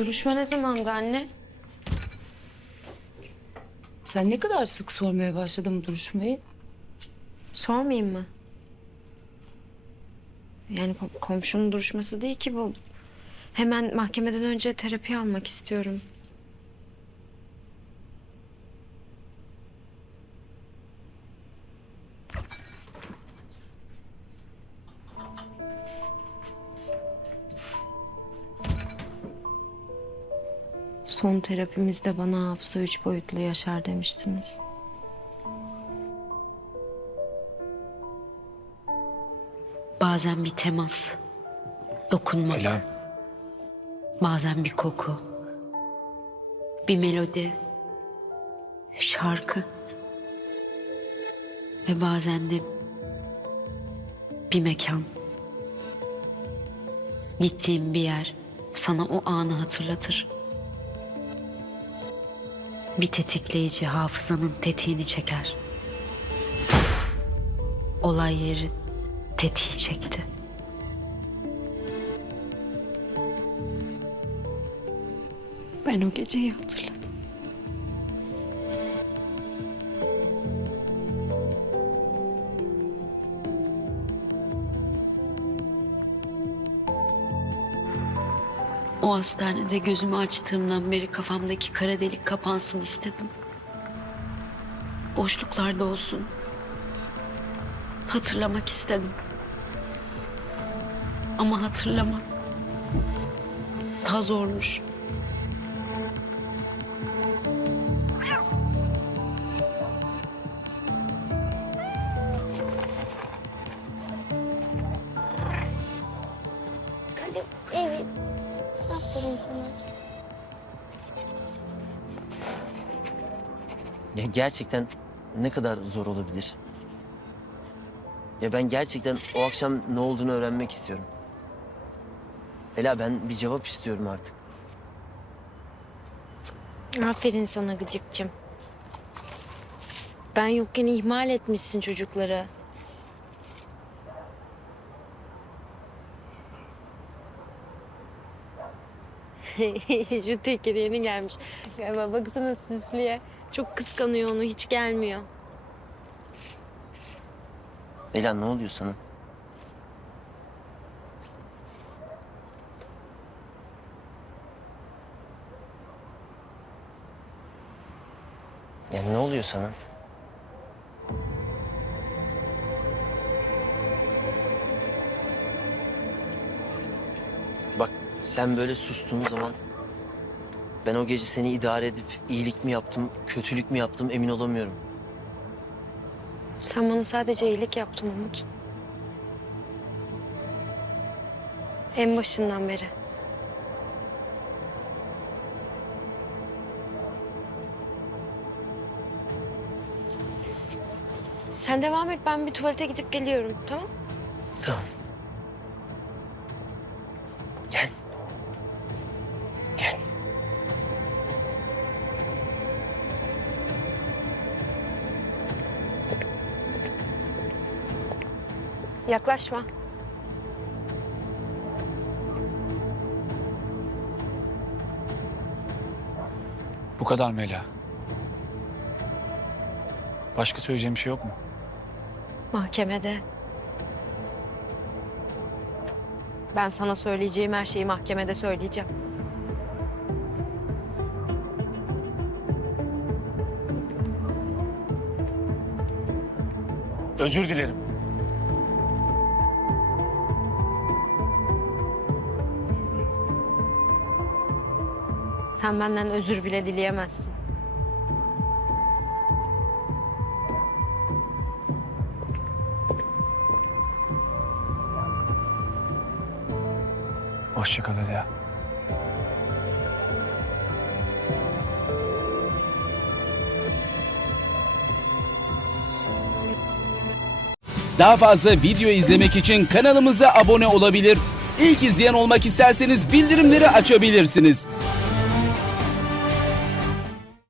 Duruşma ne zamandı anne? Sen ne kadar sık sormaya başladın bu duruşmayı? Sormayayım mı? Yani kom- komşunun duruşması değil ki bu. Hemen mahkemeden önce terapi almak istiyorum. Son terapimizde bana hafıza üç boyutlu yaşar demiştiniz. Bazen bir temas, dokunma. Ela. Bazen bir koku. Bir melodi. Şarkı. Ve bazen de bir mekan. Gittiğim bir yer sana o anı hatırlatır. Bir tetikleyici hafızanın tetiğini çeker. Olay yeri tetiği çekti. Ben o geceyi hatırladım. O hastanede gözümü açtığımdan beri kafamdaki kara delik kapansın istedim. Boşluklarda olsun. Hatırlamak istedim. Ama hatırlamak daha zormuş. Evet. Aferin sana. Ya gerçekten ne kadar zor olabilir? Ya ben gerçekten o akşam ne olduğunu öğrenmek istiyorum. Ela ben bir cevap istiyorum artık. Aferin sana gıcıkçım. Ben yokken ihmal etmişsin çocukları. Şu tekir yeni gelmiş. Galiba baksana süslüye. Çok kıskanıyor onu hiç gelmiyor. Ela ne oluyor sana? Ya ne oluyor sana? Sen böyle sustuğun zaman ben o gece seni idare edip iyilik mi yaptım, kötülük mü yaptım emin olamıyorum. Sen bana sadece iyilik yaptın Umut. En başından beri. Sen devam et ben bir tuvalete gidip geliyorum tamam? Tamam. Gel. Yaklaşma. Bu kadar mı Ela? Başka söyleyeceğim bir şey yok mu? Mahkemede. Ben sana söyleyeceğim her şeyi mahkemede söyleyeceğim. Özür dilerim. Sen benden özür bile dileyemezsin. Hoşça kal. Daha fazla video izlemek için kanalımıza abone olabilir. İlk izleyen olmak isterseniz bildirimleri açabilirsiniz.